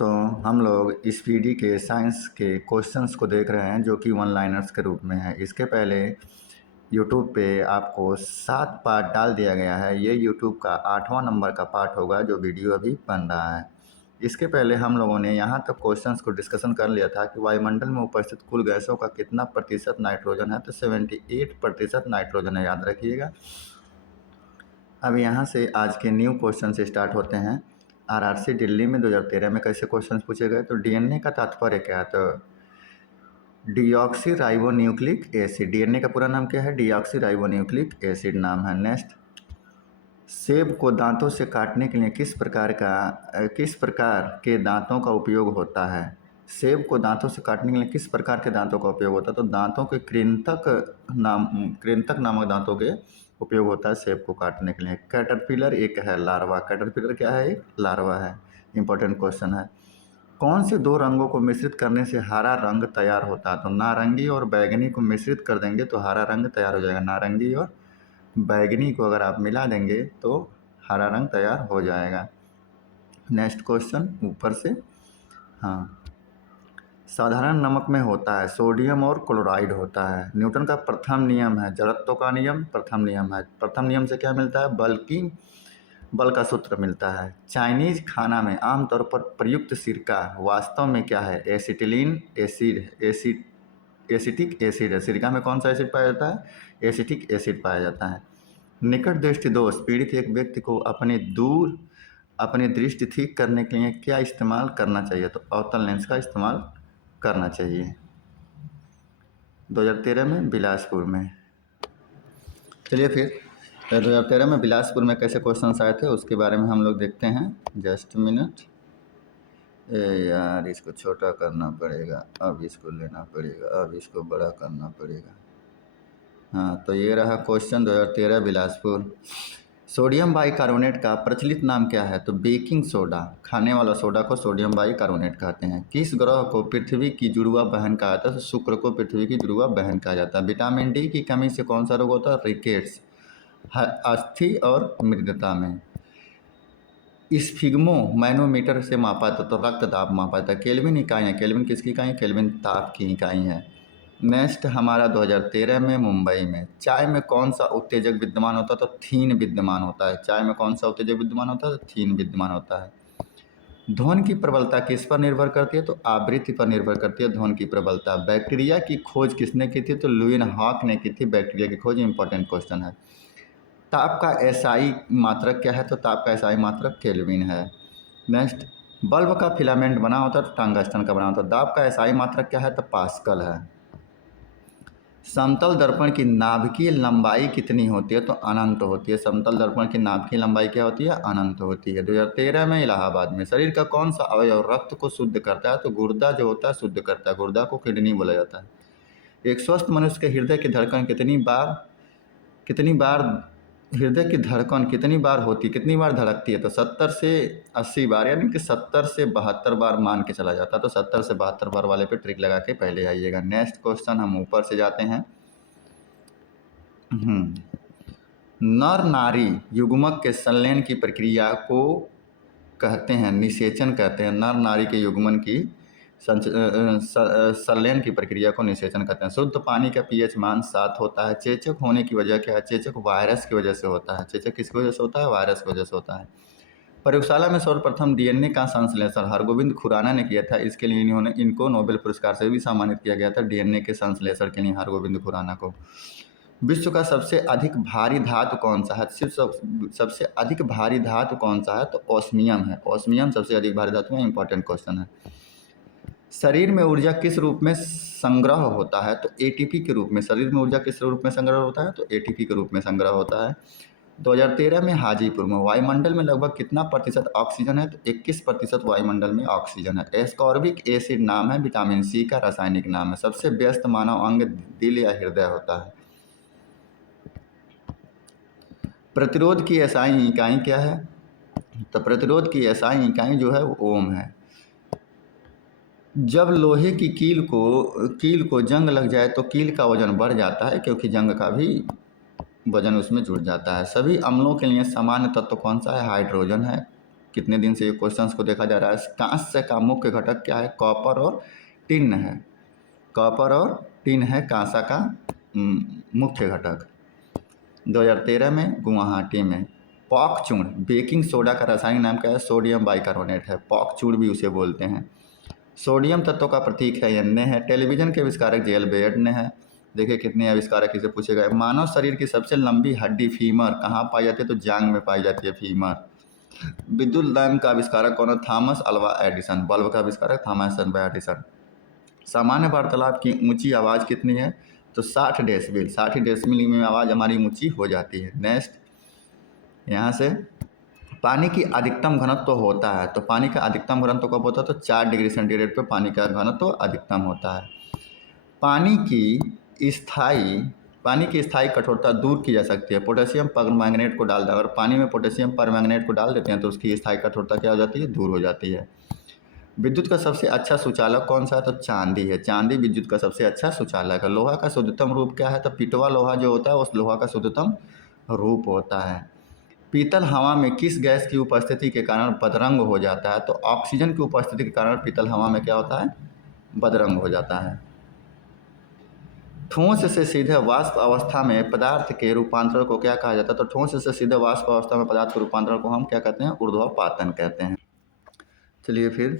दोस्तों, हम लोग इस पीडी के साइंस के क्वेश्चंस को देख रहे हैं जो कि वन लाइनर्स के रूप में है। इसके पहले यूट्यूब पे आपको 7 पार्ट डाल दिया गया है। ये यूट्यूब का 8वां नंबर का पार्ट होगा जो वीडियो अभी बन रहा है। इसके पहले हम लोगों ने यहाँ तक क्वेश्चंस को डिस्कशन कर लिया था कि वायुमंडल में उपस्थित कुल गैसों का कितना प्रतिशत नाइट्रोजन है, तो 78% नाइट्रोजन है, याद रखिएगा। अब यहाँ से आज के न्यू क्वेश्चन से स्टार्ट होते हैं। आरआरसी दिल्ली में 2013 में कैसे क्वेश्चन पूछे गए, तो डीएनए का तात्पर्य क्या है, तो डीऑक्सी राइबोन्यूक्लिक एसिड। डीएनए का पूरा नाम क्या है, डीऑक्सी राइबोन्यूक्लिक एसिड नाम है। नेक्स्ट, सेब को दांतों से काटने के लिए किस प्रकार के दांतों का उपयोग होता है। सेब को दांतों से काटने के लिए किस प्रकार के दांतों का उपयोग होता है, तो दांतों के कृंतक नामक दांतों के उपयोग होता है सेब को काटने के लिए। कैटरपिलर एक है लार्वा। कैटरपिलर क्या है, एक लार्वा है। इंपॉर्टेंट क्वेश्चन है। कौन से दो रंगों को मिश्रित करने से हरा रंग तैयार होता है, तो नारंगी और बैगनी को मिश्रित कर देंगे तो हरा रंग तैयार हो जाएगा। नारंगी और बैगनी को अगर आप मिला देंगे तो हरा रंग तैयार हो जाएगा। नेक्स्ट क्वेश्चन ऊपर से, हाँ, साधारण नमक में होता है सोडियम और क्लोराइड होता है। न्यूटन का प्रथम नियम है जड़त्व का नियम, प्रथम नियम है। प्रथम नियम से क्या मिलता है, बल का सूत्र मिलता है। चाइनीज खाना में आमतौर पर प्रयुक्त सिरका वास्तव में क्या है, एसिटिलीन एसिटिक एसिड है। सिरका में कौन सा एसिड पाया जाता है, एसिटिक एसिड पाया जाता है। निकट दृष्टि दोष पीड़ित एक व्यक्ति को अपनी दृष्टि ठीक करने के लिए क्या इस्तेमाल करना चाहिए, तो अवतल लेंस का इस्तेमाल करना चाहिए। 2013 में बिलासपुर में, चलिए फिर 2013 में बिलासपुर में कैसे क्वेश्चन आए थे उसके बारे में हम लोग देखते हैं। जस्ट मिनट, यार इसको छोटा करना पड़ेगा, अब इसको लेना पड़ेगा, अब इसको बड़ा करना पड़ेगा। हाँ, तो ये रहा क्वेश्चन 2013 बिलासपुर। सोडियम बाइकार्बोनेट का प्रचलित नाम क्या है, तो बेकिंग सोडा। खाने वाला सोडा को सोडियम बाइकार्बोनेट कहते हैं। किस ग्रह को पृथ्वी की जुड़वा बहन कहा जाता है, तो शुक्र को पृथ्वी की जुड़वा बहन कहा जाता है। विटामिन डी की कमी से कौन सा रोग होता है, रिकेट्स। अस्थि और मृदता में। स्फिग्मो मैनोमीटर से मापा जाता, तो रक्त दाब मापा जाता है। केल्विन इकाई है, केल्विन किसकी इकाई, केल्विन ताप की इकाई है। नेक्स्ट हमारा 2013 में मुंबई में, चाय में कौन सा उत्तेजक विद्यमान होता है, तो थीन विद्यमान होता है। चाय में कौन सा उत्तेजक विद्यमान होता है, तो थीन विद्यमान होता है। ध्वनि की प्रबलता किस पर निर्भर करती है, तो आवृत्ति पर निर्भर करती है ध्वनि की प्रबलता। बैक्टीरिया की खोज किसने की थी, तो लुईन हॉक ने की थी बैक्टीरिया की खोज। इंपॉर्टेंट क्वेश्चन है। ताप का एसआई मात्रक क्या है, तो ताप का एसआई मात्रक केल्विन है। नेक्स्ट, बल्ब का फिलामेंट बना होता है तो टंगस्टन का बना होता है। दाब का एसआई मात्रक क्या है, तो पास्कल है। समतल दर्पण की नाभिकीय लंबाई कितनी होती है, तो अनंत होती है। समतल दर्पण की नाभिकीय लंबाई क्या होती है, अनंत होती है। 2013 में इलाहाबाद में, शरीर का कौन सा अवयव रक्त को शुद्ध करता है, तो गुर्दा जो होता है शुद्ध करता है। गुर्दा को किडनी बोला जाता है। एक स्वस्थ मनुष्य के हृदय की धड़कन कितनी बार हृदय की धड़कन कितनी बार धड़कती है, तो 70 से 80 बार, यानी कि 70 से 72 बार मान के चला जाता है। तो 70 से 72 बार वाले पे ट्रिक लगा के पहले आइएगा। नेक्स्ट क्वेश्चन हम ऊपर से जाते हैं। नर नारी युग्मक के संलयन की प्रक्रिया को कहते हैं, निषेचन कहते हैं। नर नारी के युग्मन की संलयन की प्रक्रिया को निषेचन कहते हैं। शुद्ध पानी का पीएच मान 7 होता है। चेचक होने की वजह क्या है, चेचक वायरस की वजह से होता है। चेचक किसकी वजह से होता है, वायरस की वजह से होता है। प्रयोगशाला में सर्वप्रथम डीएनए का संश्लेषण हरगोविंद खुराना ने किया था। इसके लिए इनको नोबेल पुरस्कार से भी सम्मानित किया गया था, डीएनए के संश्लेषण के लिए हरगोविंद खुराना को। विश्व का सबसे अधिक भारी धातु कौन सा है, सबसे अधिक भारी धातु कौन सा है, तो ऑस्मियम है। ऑस्मियम सबसे अधिक भारी धातु है। इंपॉर्टेंट क्वेश्चन है। शरीर में ऊर्जा किस रूप में संग्रह होता है, तो एटीपी के रूप में। शरीर में ऊर्जा किस रूप में संग्रह होता है, तो एटीपी के रूप में संग्रह होता है। 2013 में हाजीपुर में, वायुमंडल में लगभग कितना प्रतिशत ऑक्सीजन है, तो 21% वायुमंडल में ऑक्सीजन है। एस्कॉर्बिक एसिड नाम है विटामिन सी का रासायनिक नाम है। सबसे व्यस्त मानव अंग दिल या हृदय होता है। प्रतिरोध की एसआई इकाई क्या है, तो प्रतिरोध की एसआई इकाई जो है वो ओम है। जब लोहे की कील को जंग लग जाए तो कील का वजन बढ़ जाता है, क्योंकि जंग का भी वजन उसमें जुड़ जाता है। सभी अम्लों के लिए सामान्य तत्व कौन सा है, हाइड्रोजन है। कितने दिन से ये क्वेश्चंस को देखा जा रहा है। कांस्य का मुख्य घटक क्या है? कॉपर और टिन है। कॉपर और टिन है कांसा का मुख्य घटक। 2013 में गुवाहाटी में। पॉक चूर्ण, बेकिंग सोडा का रासायनिक नाम क्या है? सोडियम बाइकार्बोनेट है। पॉक चूर्ण भी उसे बोलते हैं। सोडियम तत्व का प्रतीक है Na है। टेलीविजन के आविष्कारक जेल बेयर्ड ने है। देखिए कितने आविष्कारक इसे पूछे गए। मानव शरीर की सबसे लंबी हड्डी फीमर कहाँ पाई जाती है? तो जांग में पाई जाती है फीमर। विद्युत लैंप का आविष्कारक कौन है? Thomas Alva Edison. बल्ब का आविष्कारक थॉमस अल्वा एडिसन। सामान्य वार्तालाप की ऊंची आवाज़ कितनी है? तो 60 डेसिबल। 60 डेसिबल में आवाज़ हमारी ऊंची हो जाती है। नेक्स्ट यहाँ से, पानी की अधिकतम घनत्व होता है, तो पानी का अधिकतम घनत्व कब होता है? तो 4 डिग्री सेंटीग्रेड पे पानी का घनत्व अधिकतम होता है। पानी की स्थायी कठोरता दूर की जा सकती है। पोटेशियम परमैंगनेट को डाल दें, अगर पानी में पोटेशियम परमैंगनेट को डाल देते हैं तो उसकी स्थायी कठोरता क्या हो जाती है? दूर हो जाती है। विद्युत का सबसे अच्छा सुचालक कौन सा है? तो चांदी है। चांदी विद्युत का सबसे अच्छा सुचालक है। लोहा का शुद्धतम रूप क्या है? तो पिटवा लोहा जो होता है उस लोहा का शुद्धतम रूप होता है। पीतल हवा में किस गैस की उपस्थिति के कारण बदरंग हो जाता है? तो ऑक्सीजन की उपस्थिति के कारण पीतल हवा में क्या होता है? बदरंग हो जाता है। ठोस से सीधे वाष्प अवस्था में पदार्थ के रूपांतरण को क्या कहा जाता है? तो ठोस से सीधे वाष्प अवस्था में पदार्थ के रूपांतरण को हम क्या कहते हैं? ऊर्ध्वपातन कहते हैं। चलिए फिर,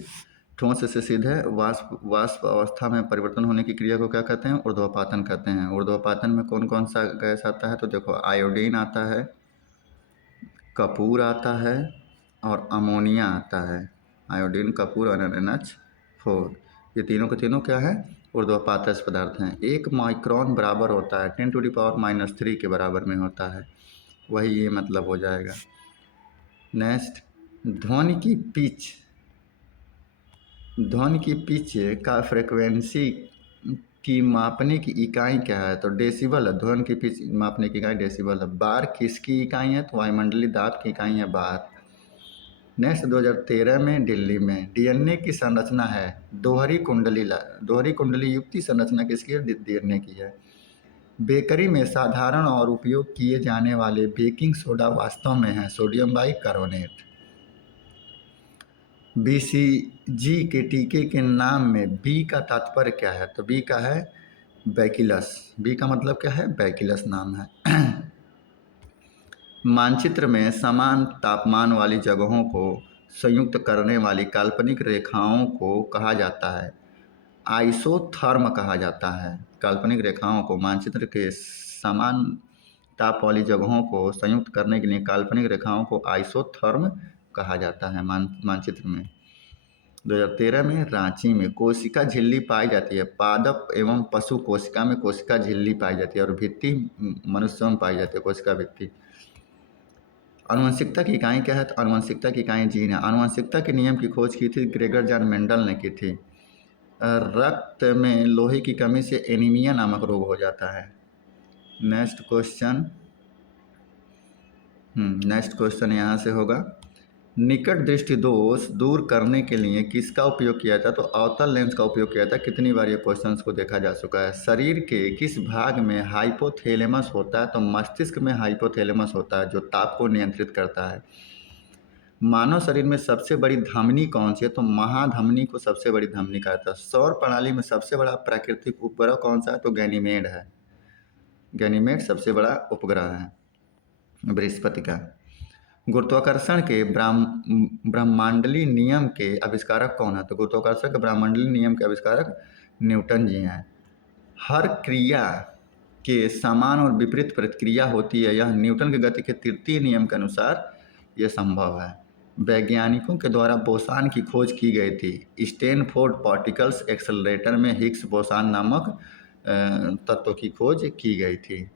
ठोस से सीधे वाष्प अवस्था में परिवर्तन होने की क्रिया को क्या कहते हैं? ऊर्ध्वपातन कहते हैं। ऊर्ध्वपातन में कौन कौन सा गैस आता है? तो देखो, आयोडीन आता है, कपूर आता है और अमोनिया आता है। आयोडीन, कपूर और NH4, ये तीनों के तीनों क्या है? ऊर्ध्वपातज पदार्थ हैं। 1 माइक्रोन बराबर होता है 10⁻³ के बराबर में होता है। वही ये मतलब हो जाएगा। नेक्स्ट, ध्वनि की पिच का फ्रिक्वेंसी की मापने की इकाई क्या है? तो डेसिबल है। ध्वनि की पिच मापने की इकाई डेसिबल है। बार किसकी इकाई है? तो वायुमंडलीय दाब की इकाई है बार। नेक्स्ट, 2013 में दिल्ली में DNA की संरचना है दोहरी कुंडली युक्ति संरचना किसकी है? DNA की है। बेकरी में साधारण और उपयोग किए जाने वाले बेकिंग सोडा वास्तव में है सोडियम बाइकार्बोनेट। BCG के टीके के नाम में B का तात्पर्य क्या है? तो B का है बैकिलस। B का मतलब क्या है? बैकिलस नाम है। मानचित्र में समान तापमान वाली जगहों को संयुक्त करने वाली काल्पनिक रेखाओं को कहा जाता है? आइसोथर्म कहा जाता है। काल्पनिक रेखाओं को, मानचित्र के समान ताप वाली जगहों को संयुक्त करने के लिए काल्पनिक रेखाओं को आइसोथर्म कहा जाता है मानचित्र में। 2013 में रांची में कोशिका झिल्ली पाई जाती है। पादप एवं पशु कोशिका में कोशिका झिल्ली पाई जाती है और भित्ति मनुष्यों में पाई जाती है, कोशिका भित्ति। आनुवंशिकता की इकाई क्या है? तो आनुवंशिकता की इकाई जीन है। आनुवंशिकता के नियम की खोज की थी ग्रेगर जॉन मेंडल ने की थी। रक्त में लोहे की कमी से एनीमिया नामक रोग हो जाता है। नेक्स्ट क्वेश्चन यहाँ से होगा, निकट दृष्टि दोष दूर करने के लिए किसका उपयोग किया था? तो अवतल लेंस का उपयोग किया था। कितनी बार ये क्वेश्चंस को देखा जा चुका है। शरीर के किस भाग में हाइपोथैलेमस होता है? तो मस्तिष्क में हाइपोथैलेमस होता है जो ताप को नियंत्रित करता है। मानव शरीर में सबसे बड़ी धमनी कौन सी है? तो महाधमनी को सबसे बड़ी धमनी कहा जाता है। सौर प्रणाली में सबसे बड़ा प्राकृतिक उपग्रह कौन सा है? तो गैनीमेड है। गैनीमेड सबसे बड़ा उपग्रह है बृहस्पति का। गुरुत्वाकर्षण के ब्रह्मांडलीय नियम के आविष्कारक कौन है? तो गुरुत्वाकर्षण के ब्रह्मांडलीय नियम के आविष्कारक न्यूटन जी हैं। हर क्रिया के समान और विपरीत प्रतिक्रिया होती है, यह न्यूटन के गति के तृतीय नियम के अनुसार यह संभव है। वैज्ञानिकों के द्वारा बोसान की खोज की गई थी। स्टैनफोर्ड पार्टिकल्स एक्सेलरेटर में हिग्स बोसान नामक तत्व की खोज की गई थी।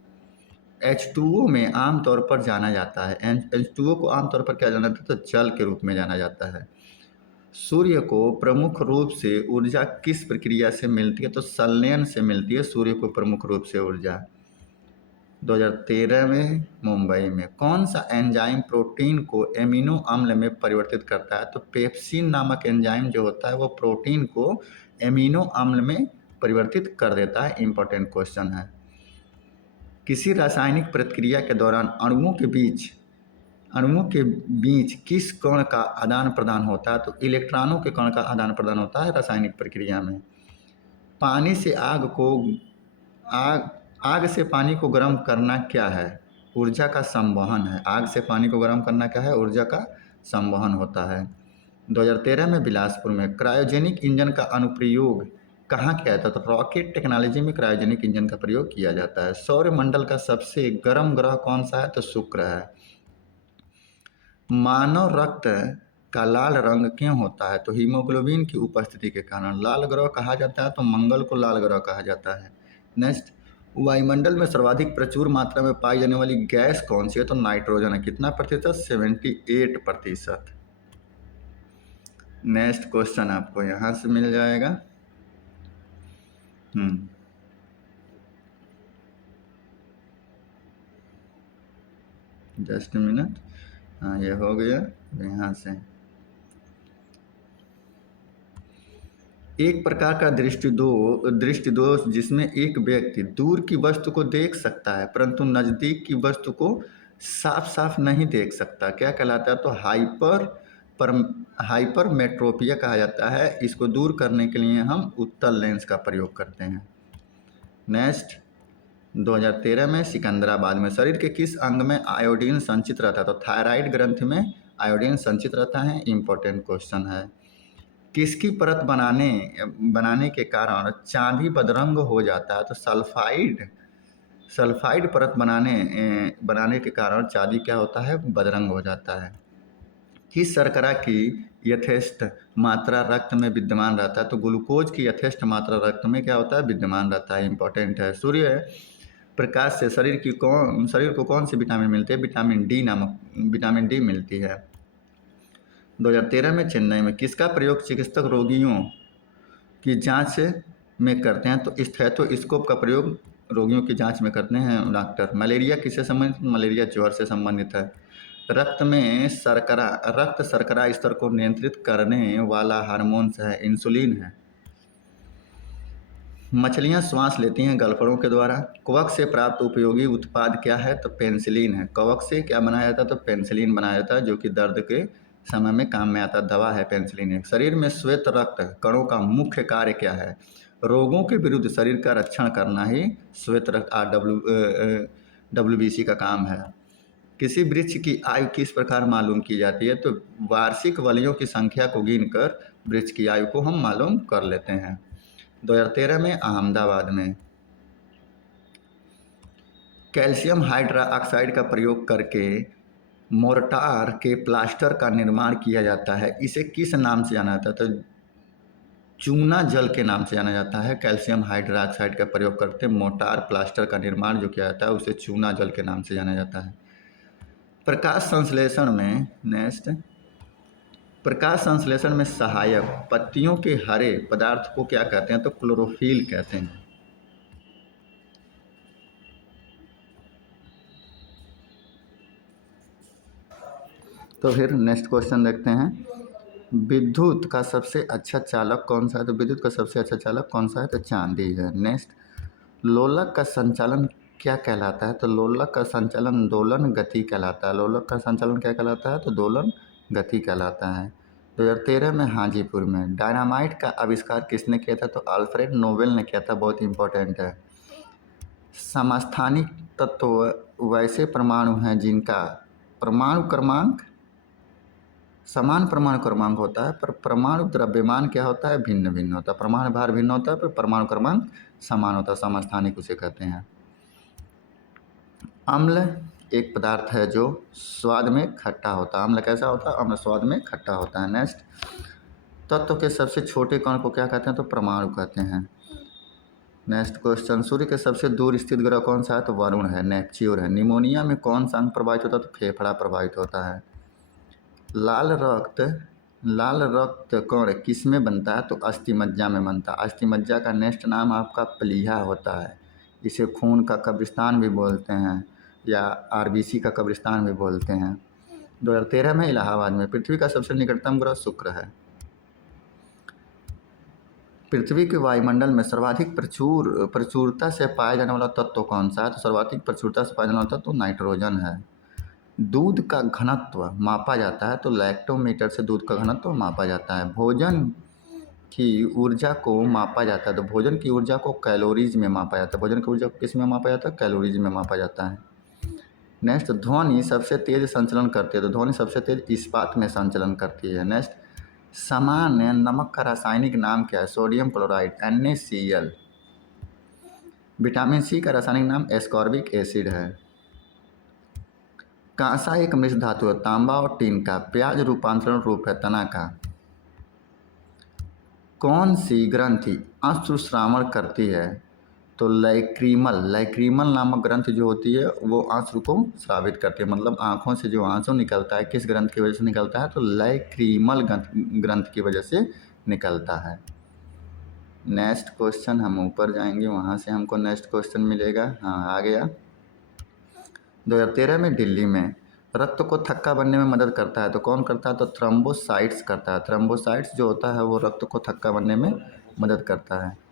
H2O में आमतौर पर जाना जाता है। H2O को आमतौर पर क्या जाना जाता है? तो जल के रूप में जाना जाता है। सूर्य को प्रमुख रूप से ऊर्जा किस प्रक्रिया से मिलती है? तो संलयन से मिलती है सूर्य को प्रमुख रूप से ऊर्जा। 2013 में मुंबई में कौन सा एंजाइम प्रोटीन को एमिनो अम्ल में परिवर्तित करता है? तो पेप्सिन नामक एंजाइम जो होता है वो प्रोटीन को एमिनो अम्ल में परिवर्तित कर देता है। इंपॉर्टेंट क्वेश्चन है। किसी रासायनिक प्रक्रिया के दौरान अणुओं के बीच अणुओं के बीच किस कण का आदान प्रदान होता है? तो इलेक्ट्रॉनों के कण का आदान प्रदान होता है रासायनिक प्रक्रिया में। पानी से आग आग से पानी को गर्म करना क्या है? ऊर्जा का संवहन है। आग से पानी को गर्म करना क्या है? ऊर्जा का संवहन होता है। 2013 में बिलासपुर में क्रायोजेनिक इंजन का अनुप्रयोग कहाँ किया जाता है? तो रॉकेट टेक्नोलॉजी में क्रायोजेनिक इंजन का प्रयोग किया जाता है। सौरमंडल का सबसे गर्म ग्रह कौन सा है? तो शुक्र है। मानव रक्त का लाल रंग क्यों होता है? तो हीमोग्लोबिन की उपस्थिति के कारण लाल ग्रह कहा जाता है, तो मंगल को लाल ग्रह कहा जाता है। नेक्स्ट, वायुमंडल में सर्वाधिक प्रचुर मात्रा में पाई जाने वाली गैस कौन सी है? तो नाइट्रोजन है। कितना प्रतिशत? 78%। नेक्स्ट क्वेश्चन आपको यहाँ से मिल जाएगा। Just minute. हाँ, ये हो गया। यहाँ से एक प्रकार का दृष्टिदोष जिसमें एक व्यक्ति दूर की वस्तु को देख सकता है परंतु नज़दीक की वस्तु को साफ साफ नहीं देख सकता, क्या कहलाता है? तो हाइपरमेट्रोपिया कहा जाता है। इसको दूर करने के लिए हम उत्तल लेंस का प्रयोग करते हैं। नेक्स्ट, 2013 में सिकंदराबाद में शरीर के किस अंग में आयोडीन संचित रहता है? तो थायराइड ग्रंथि में आयोडीन संचित रहता है। इंपॉर्टेंट क्वेश्चन है। किसकी परत बनाने के कारण चांदी बदरंग हो जाता है? तो सल्फाइड परत बनाने के कारण चांदी क्या होता है? बदरंग हो जाता है। किस शर्करा की यथेष्ट मात्रा रक्त में विद्यमान रहता है? तो ग्लूकोज की यथेष्ट मात्रा रक्त में क्या होता है? विद्यमान रहता है। इंपॉर्टेंट है। सूर्य प्रकाश से शरीर को कौन सी विटामिन मिलती है? विटामिन डी मिलती है। 2013 में चेन्नई में किसका प्रयोग चिकित्सक रोगियों की जांच में करते हैं? तो स्टेथोस्कोप का प्रयोग रोगियों की जांच में करते हैं डॉक्टर। मलेरिया किससे संबंधित? मलेरिया ज्वर से संबंधित है। रक्त शर्करा स्तर को नियंत्रित करने वाला हार्मोन है, इंसुलिन है। मछलियां श्वास लेती हैं गलफड़ों के द्वारा। कवक से प्राप्त उपयोगी उत्पाद क्या है? तो पेनिसिलिन है। कवक से क्या बनाया जाता है? तो पेनिसिलिन बनाया जाता है, जो कि दर्द के समय में काम में आता दवा है पेनिसिलिन। शरीर में श्वेत रक्त कणों का मुख्य कार्य क्या है? रोगों के विरुद्ध शरीर का रक्षण करना ही श्वेत रक्त WBC का काम है। किसी वृक्ष की आयु किस प्रकार मालूम की जाती है? तो वार्षिक वलियों की संख्या को गिनकर वृक्ष की आयु को हम मालूम कर लेते हैं। 2013 में अहमदाबाद में कैल्शियम हाइड्रोक्साइड का प्रयोग करके मोर्टार के प्लास्टर का निर्माण किया जाता है। इसे किस नाम से जाना जाता है? तो चूना जल के नाम से जाना जाता है। कैल्शियम हाइड्रोक्साइड का प्रयोग करते मोर्टार प्लास्टर का निर्माण जो किया जाता है उसे चूना जल के नाम से जाना जाता है। प्रकाश संश्लेषण में सहायक पत्तियों के हरे पदार्थ को क्या कहते हैं? तो क्लोरोफिल कहते हैं। तो फिर नेक्स्ट क्वेश्चन देखते हैं। विद्युत का सबसे अच्छा चालक कौन सा है? तो विद्युत का सबसे अच्छा चालक कौन सा है? तो चांदी है। नेक्स्ट, लोलक का संचालन क्या कहलाता है? तो लोलक का संचालन दोलन गति कहलाता है। लोलक का संचालन क्या कहलाता है? तो दोलन गति कहलाता है। 2013 में हाजीपुर में डायनामाइट का आविष्कार किसने किया था? तो अल्फ्रेड नोबेल ने किया था। बहुत इंपॉर्टेंट है। समस्थानिक तत्व वैसे परमाणु हैं जिनका परमाणु क्रमांक समान परमाणु क्रमांक होता है, पर परमाणु द्रव्यमान क्या होता है? भिन्न भिन्न होता है। परमाणु भार भिन्न होता है, पर परमाणु क्रमांक समान होता है। समस्थानिक उसे कहते हैं। अम्ल एक पदार्थ है जो स्वाद में खट्टा होता है। अम्ल कैसा होता है? अम्ल स्वाद में खट्टा होता है। नेक्स्ट, तत्व के सबसे छोटे कण को क्या कहते हैं? तो परमाणु कहते हैं। नेक्स्ट क्वेश्चन, सूर्य के सबसे दूर स्थित ग्रह कौन सा है? तो वरुण है, नेपच्यून है। निमोनिया में कौन सा अंग प्रभावित होता है? तो फेफड़ा प्रभावित होता है। लाल रक्त कण किस में बनता है? तो अस्थिमज्जा में बनता है। अस्थिमज्जा का नेक्स्ट नाम आपका प्लीहा होता है। इसे खून का कब्रिस्तान भी बोलते हैं या RBC का कब्रिस्तान भी बोलते हैं। 2013 में इलाहाबाद में पृथ्वी का सबसे निकटतम ग्रह शुक्र है। पृथ्वी के वायुमंडल में सर्वाधिक प्रचुरता से पाया जाने वाला तत्व कौन सा है? तो सर्वाधिक प्रचुरता से पाया जाने वाला तत्व नाइट्रोजन है। दूध का घनत्व मापा जाता है तो लैक्टोमीटर से दूध का घनत्व मापा जाता है। भोजन की ऊर्जा को मापा जाता है तो भोजन की ऊर्जा को कैलोरीज में मापा जाता है। भोजन की ऊर्जा को किस में मापा जाता है? कैलोरीज में मापा जाता है। नेक्स्ट, ध्वनि सबसे तेज संचलन करती है तो ध्वनि सबसे तेज इस्पात में संचलन करती है। नेक्स्ट, सामान्य नमक का रासायनिक नाम क्या है? Sodium chloride NaCl। Vitamin C का रासायनिक नाम एस्कॉर्बिक एसिड है। कांसा एक मिश्र धातु है, तांबा और टीन का। प्याज रूपांतरण रूप है, तना का। कौन सी ग्रंथि अश्रुस्रावण करती है? तो लैक्रीमल नामक ग्रंथि जो होती है वो अश्रु को स्रावित करती है। मतलब आँखों से जो आंसू निकलता है किस ग्रंथ की वजह से निकलता है? तो लैक्रीमल ग्रंथ की वजह से निकलता है। नेक्स्ट क्वेश्चन, हम ऊपर जाएंगे वहाँ से हमको नेक्स्ट क्वेश्चन मिलेगा। हाँ, आ गया। 2013 में दिल्ली में रक्त को थक्का बनने में मदद करता है तो कौन करता है? तो थ्रोम्बोसाइट्स करता है। थ्रोम्बोसाइट्स जो होता है वो रक्त को थक्का बनने में मदद करता है।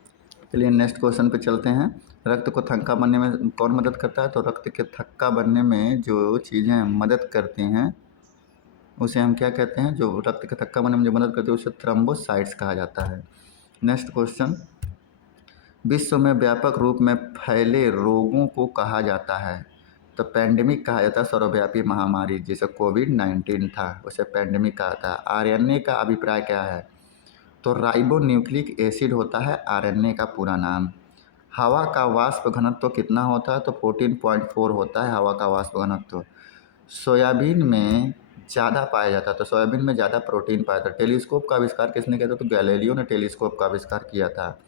चलिए नेक्स्ट क्वेश्चन पे चलते हैं। रक्त को थक्का बनने में कौन मदद करता है? तो रक्त के थक्का बनने में जो चीज़ें मदद करती हैं उसे हम क्या कहते हैं? जो रक्त के थक्का बनने में जो मदद करती है उसे थ्रोम्बोसाइट्स कहा जाता है। नेक्स्ट क्वेश्चन, विश्व में व्यापक रूप में फैले रोगों को कहा जाता है? तो पैंडेमिक कहा जाता है। सर्वव्यापी महामारी जैसे कोविड-19 था उसे पैंडेमिक कहा था। आरएनए का अभिप्राय क्या है? तो राइबो न्यूक्लिक एसिड होता है आरएनए का पूरा नाम। हवा का वाष्प घनत्व कितना होता है? तो 14.4 होता है हवा का वाष्प घनत्व। सोयाबीन में ज़्यादा पाया जाता है तो सोयाबीन में ज़्यादा प्रोटीन पाया जाता है। टेलीस्कोप का आविष्कार किसने किया था? तो गैलीलियो ने टेलीस्कोप का आविष्कार किया था।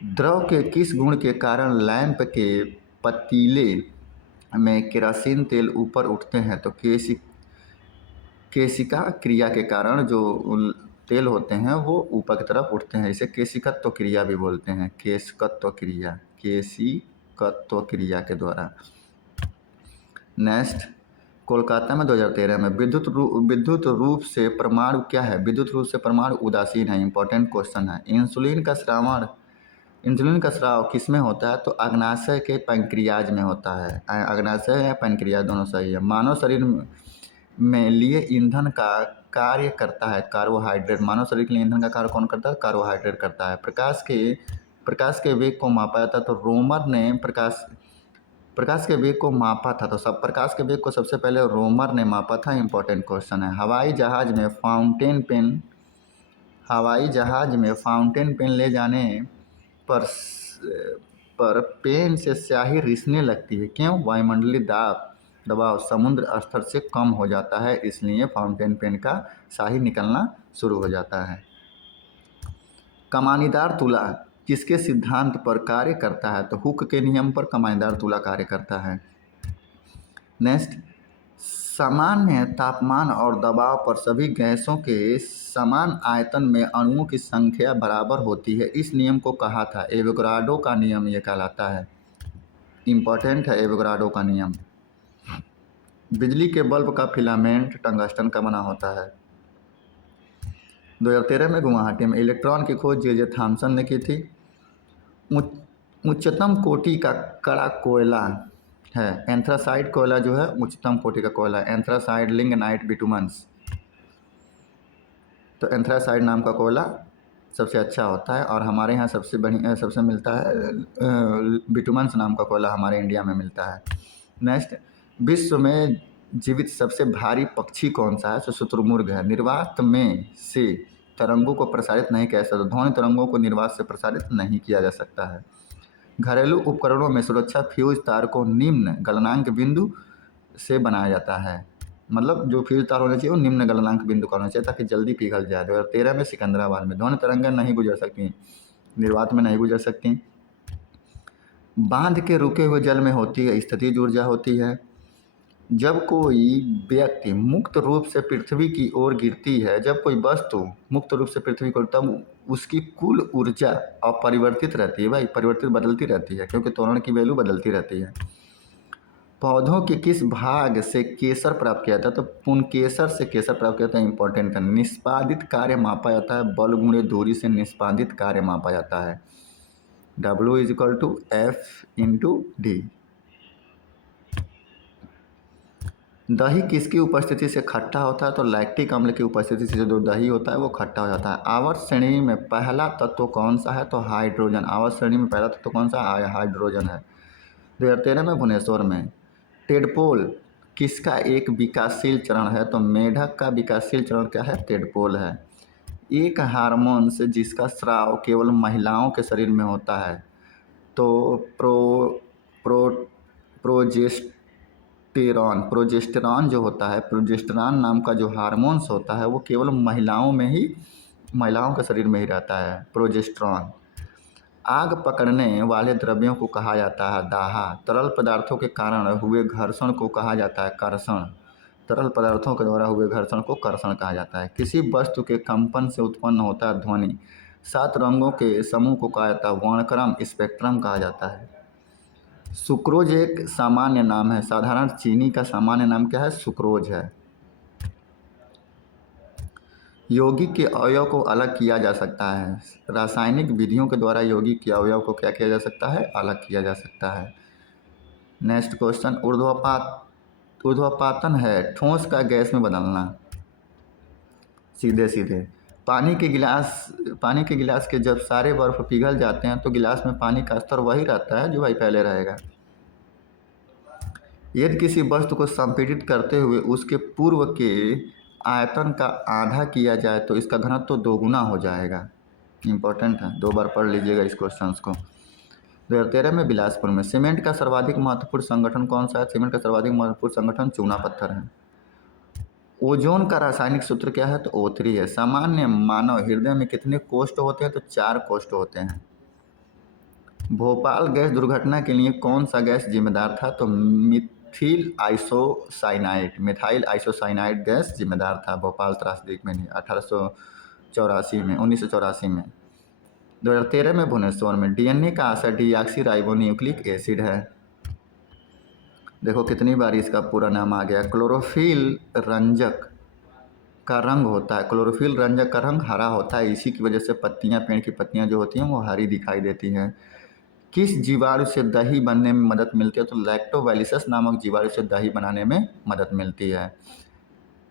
द्रव के किस गुण के कारण लैंप के पतीले में केरोसिन तेल ऊपर उठते हैं? तो केशिका क्रिया के कारण जो तेल होते हैं वो ऊपर की तरफ उठते हैं। इसे केशिकत्व क्रिया भी बोलते हैं। केशिकत्व क्रिया के द्वारा। नेक्स्ट, कोलकाता में 2013 में विद्युत रूप से परमाणु क्या है? विद्युत रूप से परमाणु उदासीन है। इंपॉर्टेंट क्वेश्चन है। इंसुलिन का स्राव किस में होता है? तो अग्नाशय के पैंक्रियाज में होता है। अग्नाशय या पैंक्रियाज दोनों सही है। मानव शरीर में लिए ईंधन का कार्य करता है कार्बोहाइड्रेट। मानव शरीर के लिए ईंधन का कार्य कौन करता है? कार्बोहाइड्रेट करता है। प्रकाश के वेग को मापा जाता है तो रोमर ने प्रकाश के वेग को मापा था। तो सब प्रकाश के वेग को सबसे पहले रोमर ने मापा था। इंपॉर्टेंट क्वेश्चन है। हवाई जहाज में फाउंटेन पेन ले जाने पर पेन से स्याही रिसने लगती है। क्यों? वायुमंडलीय दबाव समुद्र स्तर से कम हो जाता है, इसलिए फाउंटेन पेन का स्याही निकलना शुरू हो जाता है। कमानीदार तुला किसके सिद्धांत पर कार्य करता है? तो हुक के नियम पर कमानीदार तुला कार्य करता है। नेक्स्ट, सामान्य तापमान और दबाव पर सभी गैसों के समान आयतन में अणुओं की संख्या बराबर होती है। इस नियम को कहा था? एवोगाड्रो का नियम ये कहलाता है। इम्पोर्टेंट है एवोगाड्रो का नियम। बिजली के बल्ब का फिलामेंट टंगस्टन का बना होता है। 2013 में गुवाहाटी में इलेक्ट्रॉन की खोज जे थॉमसन ने की थी। उच्चतम कोटि का कड़ा कोयला है एंथ्रासाइड कोयला जो है उच्चतम कोटि का कोयला एंथ्रासाइड लिग्नाइट बिटुमन्स। तो एंथ्रासाइड नाम का कोयला सबसे अच्छा होता है और हमारे यहाँ सबसे मिलता है बिटुमन्स नाम का कोयला हमारे इंडिया में मिलता है। नेक्स्ट, विश्व में जीवित सबसे भारी पक्षी कौन सा है? तो शुतुरमुर्ग है। निर्वात में से तरंगों को प्रसारित नहीं किया जा सकता। ध्वनि तरंगों को निर्वात से प्रसारित नहीं किया जा सकता है। घरेलू उपकरणों में सुरक्षा फ्यूज तार को निम्न गलनांक बिंदु से बनाया जाता है। मतलब जो फ्यूज तार होना चाहिए वो निम्न गलनांक बिंदु का होना चाहिए ताकि जल्दी पिघल जाए। 2013 में सिकंदराबाद में ध्वनि तरंगें नहीं गुजर सकती, निर्वात में नहीं गुजर सकती। बांध के रुके हुए जल में होती है स्थितिज ऊर्जा होती है। जब कोई व्यक्ति मुक्त रूप से पृथ्वी की ओर गिरती है, जब कोई वस्तु मुक्त रूप से पृथ्वी को, तब उसकी कुल ऊर्जा अपरिवर्तित रहती है। भाई परिवर्तित बदलती रहती है क्योंकि त्वरण की वैल्यू बदलती रहती है। पौधों के किस भाग से केसर प्राप्त किया जाता है? तो पुंकेसर से केसर प्राप्त किया जाता है। इंपॉर्टेंट है। निष्पादित कार्य मापा जाता है बल गुणे दूरी से निष्पादित कार्य मापा जाता है। W = F × D। दही किसकी उपस्थिति से खट्टा होता है? तो लैक्टिक अम्ल की उपस्थिति से जो दही होता है वो खट्टा हो जाता है। आवर्त श्रेणी में पहला तत्व कौन सा है? तो हाइड्रोजन। आवर्त श्रेणी में पहला तत्व कौन सा है? हाइड्रोजन है। 2013 में भुवनेश्वर में। टेडपोल किसका एक विकासशील चरण है? तो मेढक का विकासशील चरण क्या है? टेडपोल है। एक हार्मोन से जिसका स्राव केवल महिलाओं के शरीर में होता है, तो प्रो प्रोजेस्टेरॉन जो होता है, प्रोजेस्टेरॉन नाम का जो हार्मोन्स होता है वो केवल महिलाओं के शरीर में ही रहता है, प्रोजेस्टेरॉन। आग पकड़ने वाले द्रव्यों को कहा जाता है दाहा। तरल पदार्थों के कारण हुए घर्षण को कहा जाता है कर्षण। तरल पदार्थों के द्वारा हुए घर्षण को कर्षण कहा जाता है। किसी वस्तु के कंपन से उत्पन्न होता है ध्वनि। 7 रंगों के समूह को कहा जाता है वर्णक्रम, स्पेक्ट्रम कहा जाता है। सुक्रोज एक सामान्य नाम है। साधारण चीनी का सामान्य नाम क्या है? सुक्रोज है। यौगिक के अवयव को अलग किया जा सकता है। रासायनिक विधियों के द्वारा यौगिक के अवयव को क्या किया जा सकता है? अलग किया जा सकता है। नेक्स्ट क्वेश्चन, ऊर्ध्वपातन है ठोस का गैस में बदलना। सीधे सीधे पानी के गिलास के जब सारे बर्फ पिघल जाते हैं तो गिलास में पानी का स्तर वही रहता है जो भाई पहले रहेगा। यदि किसी वस्तु को संपीड़ित करते हुए उसके पूर्व के आयतन का आधा किया जाए तो इसका घनत्व तो दोगुना हो जाएगा। इम्पोर्टेंट है, 2 बार पढ़ लीजिएगा इस क्वेश्चन को। 2013 में बिलासपुर में। सीमेंट का सर्वाधिक महत्वपूर्ण संगठन कौन सा है? सीमेंट का सर्वाधिक महत्वपूर्ण संगठन चूना पत्थर है। ओजोन का रासायनिक सूत्र क्या है? तो O3 है। सामान्य मानव हृदय में कितने कोष्ठ होते हैं? तो 4 कोष्ठ होते हैं। भोपाल गैस दुर्घटना के लिए कौन सा गैस जिम्मेदार था? तो मिथाइल आइसोसाइनाइड गैस जिम्मेदार था भोपाल त्रासदी में 1984 में। 2013 में भुवनेश्वर में। डीएनए का आशय डीऑक्सी राइबो न्यूक्लिक एसिड है। देखो कितनी बार इसका पूरा नाम आ गया। क्लोरोफिल रंजक का रंग होता है, क्लोरोफिल रंजक का रंग हरा होता है। इसी की वजह से पत्तियां, पेड़ की पत्तियां जो होती हैं वो हरी दिखाई देती हैं। किस जीवाणु से दही बनने में मदद मिलती है? तो लैक्टोबैसिलस नामक जीवाणु से दही बनाने में मदद मिलती है।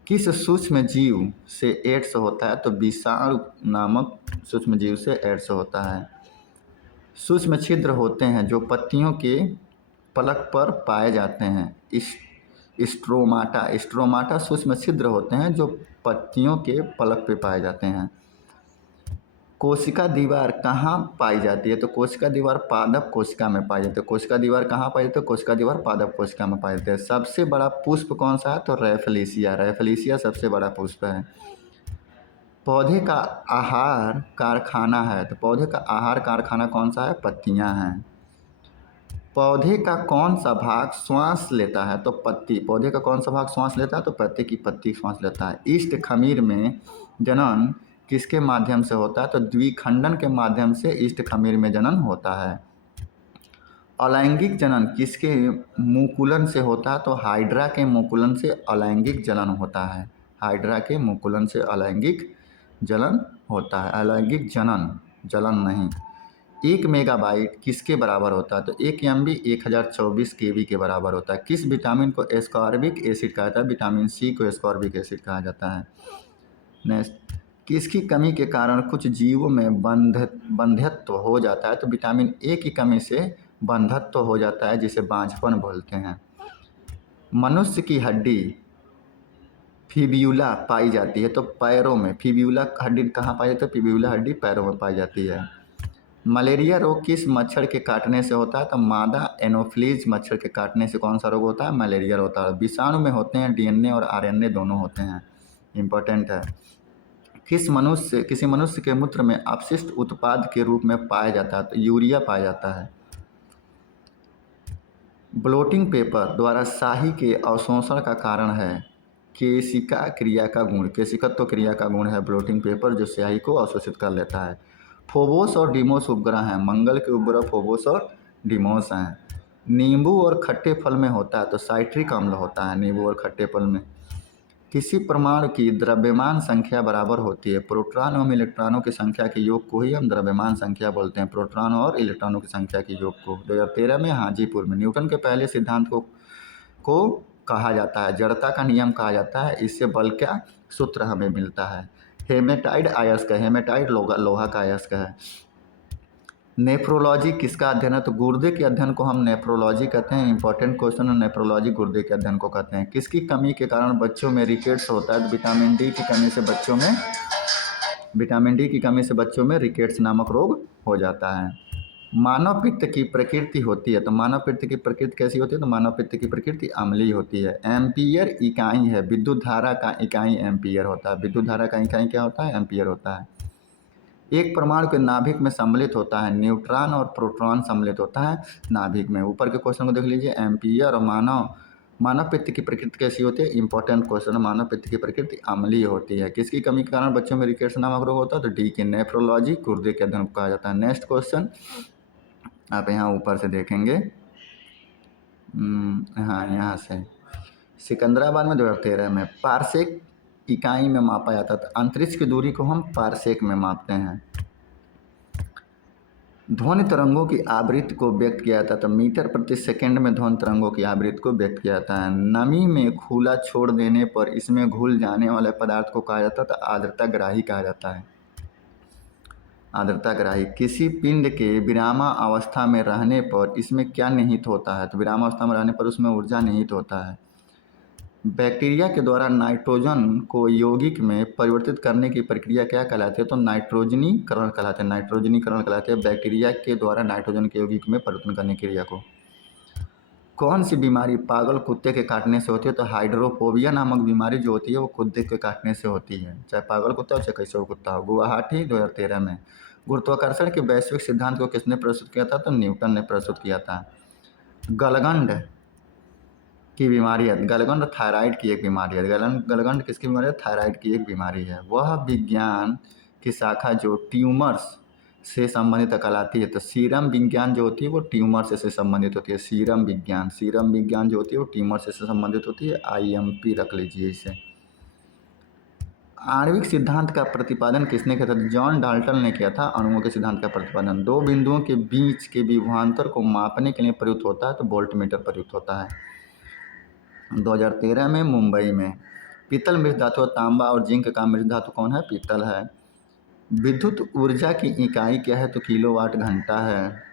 किस सूक्ष्म जीव से एड्स होता है? तो विषाणु नामक सूक्ष्म जीव से एड्स होता है। सूक्ष्म छिद्र होते हैं जो पत्तियों के पलक पर पाए जाते हैं। स्ट्रोमाटा सूक्ष्म छिद्र होते हैं जो पत्तियों के पलक पे पाए जाते हैं। कोशिका दीवार कहाँ पाई जाती है? तो कोशिका दीवार पादप कोशिका में पाई जाती है। कोशिका दीवार कहाँ पाई जाती है? कोशिका दीवार पादप कोशिका में पाई जाती है। सबसे बड़ा पुष्प कौन सा है? तो रेफलेशिया सबसे बड़ा पुष्प है। पौधे का आहार कारखाना है, तो पौधे का आहार कारखाना कौन सा है? पत्तियां हैं। पौधे का कौन सा भाग श्वास लेता है? तो पत्ती। पौधे का कौन सा भाग श्वास लेता है? तो पत्ते की पत्ती श्वास लेता है। ईस्ट खमीर में जनन किसके माध्यम से होता है? तो द्विखंडन के माध्यम से ईस्ट खमीर में जनन होता है। अलैंगिक जनन किसके मुकुलन से होता है? तो हाइड्रा के मुकुलन से अलैंगिक जनन होता है। हाइड्रा के मुकुलन से अलैंगिक जनन होता है। अलैंगिक जनन, जलन नहीं। 1 मेगाबाइट किसके बराबर होता है? तो 1 MB 1024 KB के बराबर होता है। किस विटामिन को एस्कॉर्बिक एसिड कहा जाता है? विटामिन C को एस्कॉर्बिक एसिड कहा जाता है। नेक्स्ट, किसकी कमी के कारण कुछ जीवों में बंध्यत्व हो जाता है? तो विटामिन A की कमी से बंधत्व हो जाता है जिसे बांझपन बोलते हैं। मनुष्य की हड्डी फिब्यूला पाई जाती है तो पैरों में। फिब्यूला हड्डी कहाँ पाई जाती है? फिब्यूला हड्डी पैरों में पाई जाती है। मलेरिया रोग किस मच्छर के काटने से होता है? तो मादा एनोफ्लीज मच्छर के काटने से कौन सा रोग होता है? मलेरिया होता है। विषाणु में होते हैं DNA और RNA दोनों होते हैं। इम्पोर्टेंट है। किसी मनुष्य के मूत्र में अपशिष्ट उत्पाद के रूप में पाया जाता है? तो यूरिया पाया जाता है। ब्लोटिंग पेपर द्वारा शाही के अवशोषण का कारण है केशिका क्रिया का गुण। केशिकत्व क्रिया का गुण है ब्लोटिंग पेपर जो स्याही को अवशोषित कर लेता है। फोबोस और डिमोस उपग्रह हैं। मंगल के उपग्रह फोबोस और डिमोस हैं। नींबू और खट्टे फल में होता है? तो साइट्रिक अम्ल होता है नींबू और खट्टे फल में। किसी परमाणु की द्रव्यमान संख्या बराबर होती है प्रोटॉन एवं इलेक्ट्रॉनों की संख्या के योग को ही हम द्रव्यमान संख्या बोलते हैं। प्रोटॉन और इलेक्ट्रॉनों की संख्या के योग को। 2013 में हाजीपुर में। न्यूटन के पहले सिद्धांत को कहा जाता है, जड़ता का नियम कहा जाता है। इससे बल का सूत्र हमें मिलता है। हेमेटाइट अयस्क है, हेमेटाइट लोहा का अयस्क है। नेफ्रोलॉजी किसका अध्ययन है? तो गुर्दे के अध्ययन को हम नेफ्रोलॉजी कहते हैं। इंपॉर्टेंट क्वेश्चन है, नेफ्रोलॉजी गुर्दे के अध्ययन को कहते हैं। किसकी कमी के कारण बच्चों में रिकेट्स होता है? तो विटामिन डी की कमी से बच्चों में रिकेट्स नामक रोग हो जाता है। मानव पित्त की प्रकृति होती है, तो मानव पित्त की प्रकृति कैसी होती है? तो मानव पित्त की प्रकृति अम्लीय होती है। एम्पियर इकाई है, विद्युत धारा का इकाई एम्पियर होता है। विद्युत धारा का इकाई क्या होता है? एम्पियर होता है। एक परमाणु के नाभिक में सम्मिलित होता है, न्यूट्रॉन और प्रोटॉन सम्मिलित होता है नाभिक में। ऊपर के क्वेश्चन को देख लीजिए। एम्पियर और मानव पित्त की प्रकृति कैसी होती है? Important question. मानव पित्त की प्रकृति अम्लीय होती है। किसकी कमी के कारण बच्चों में रिकेट्स नामक रोग होता है? तो डी की नेफ्रोलॉजी गुर्दे के अध्ययन को कहा जाता है। नेक्स्ट क्वेश्चन आप यहाँ ऊपर से देखेंगे। हाँ, यहाँ से सिकंदराबाद में 2013 में पारसेक इकाई में मापा जाता था। अंतरिक्ष की दूरी को हम पारसेक में मापते हैं। ध्वनि तरंगों की आवृत्ति को व्यक्त किया जाता था। मीटर प्रति सेकंड में ध्वनि तरंगों की आवृत्ति को व्यक्त किया जाता है। नमी में खुला छोड़ देने पर इसमें घुल जाने वाले पदार्थ को कहा जाता था आर्द्रताग्राही कहा जाता है। आर्द्रताग्राही। किसी पिंड के विरामावस्था में रहने पर इसमें क्या निहित होता है? तो विरामावस्था में रहने पर उसमें ऊर्जा निहित होता है। बैक्टीरिया के द्वारा नाइट्रोजन को यौगिक में परिवर्तित करने की प्रक्रिया क्या कहलाती है? तो नाइट्रोजनीकरण कहलाते हैं। नाइट्रोजनीकरण कहलाते हैं बैक्टीरिया के द्वारा नाइट्रोजन के यौगिक में परिवर्तन करने की क्रिया को। कौन सी बीमारी पागल कुत्ते के काटने से होती है? तो हाइड्रोफोबिया नामक बीमारी जो होती है वो कुत्ते के काटने से होती है, चाहे पागल कुत्ता हो चाहे कैसे हो कुत्ता हो। गुवाहाटी 2013 में। गुरुत्वाकर्षण के वैश्विक सिद्धांत को किसने प्रस्तुत किया था? तो न्यूटन ने प्रस्तुत किया था। गलगंड की बीमारी है, गलगंड थायराइड की एक बीमारी है। गलगंड किसकी बीमारी है? थायराइड की एक बीमारी है। वह विज्ञान की शाखा जो ट्यूमर्स से संबंधित कहलाती है। तो सीरम विज्ञान जो होती है वो ट्यूमर से संबंधित होती है। सीरम विज्ञान जो होती है वो ट्यूमर से संबंधित होती है। IMP रख लीजिए इसे। आणविक सिद्धांत का प्रतिपादन किसने किया था? जॉन डाल्टन ने किया था अणुओं के सिद्धांत का प्रतिपादन। दो बिंदुओं के बीच के विभवांतर को मापने के लिए प्रयुक्त होता है, तो वोल्टमीटर प्रयुक्त होता है। 2013 में मुंबई में। पीतल मृत धातु, तांबा और जिंक का मृत धातु कौन है? पीतल है। विद्युत ऊर्जा की इकाई क्या है? तो किलोवाट घंटा है।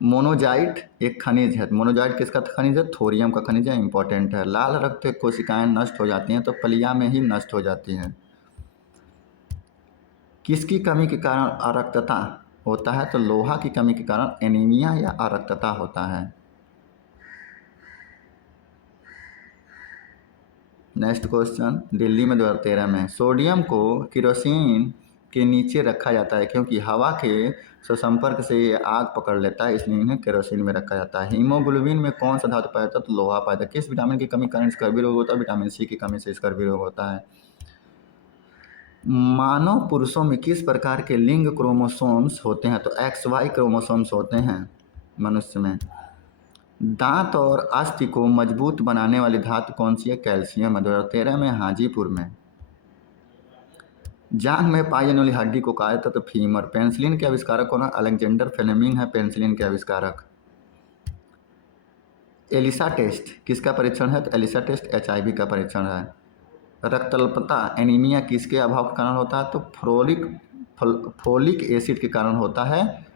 मोनोजाइट एक खनिज है। मोनोजाइट किसका खनिज है? थोरियम का खनिज है, इंपॉर्टेंट है। लाल रक्त कोशिकाएं नष्ट हो जाती हैं, तो पलिया में ही नष्ट हो जाती हैं। किसकी कमी के कारण अरक्तता होता है? तो लोहा की कमी के कारण एनीमिया या अरक्तता होता है। नेक्स्ट क्वेश्चन, दिल्ली में 2013 में। सोडियम को केरोसिन के नीचे रखा जाता है क्योंकि हवा के संपर्क से ये आग पकड़ लेता है, इसलिए इन्हें केरोसिन में रखा जाता है। हीमोग्लोबिन में कौन सा धातु पाया जाता है? तो लोहा पाया जाता है। किस विटामिन की कमी के कारण स्कर्वी रोग होता है? विटामिन सी की कमी से स्कर्वी रोग होता है। मानव पुरुषों में किस प्रकार के लिंग क्रोमोसोम्स होते हैं? तो XY क्रोमोसोम्स होते हैं मनुष्य में। दांत और अस्थि को मजबूत बनाने वाली धातु कौन सी है? कैल्शियम। 2013 में हाजीपुर में। जांघ में पाई जाने वाली हड्डी को कहा जाता है? तो फीमर। पेनिसिलिन के आविष्कारक कौन है? अलेक्जेंडर फ्लेमिंग है पेनिसिलिन के आविष्कारक। एलिसा टेस्ट किसका परीक्षण है? तो एलिसा टेस्ट HIV का परीक्षण है। रक्तअल्पता एनीमिया किसके अभाव के कारण होता है? तो फोलिक एसिड के कारण होता है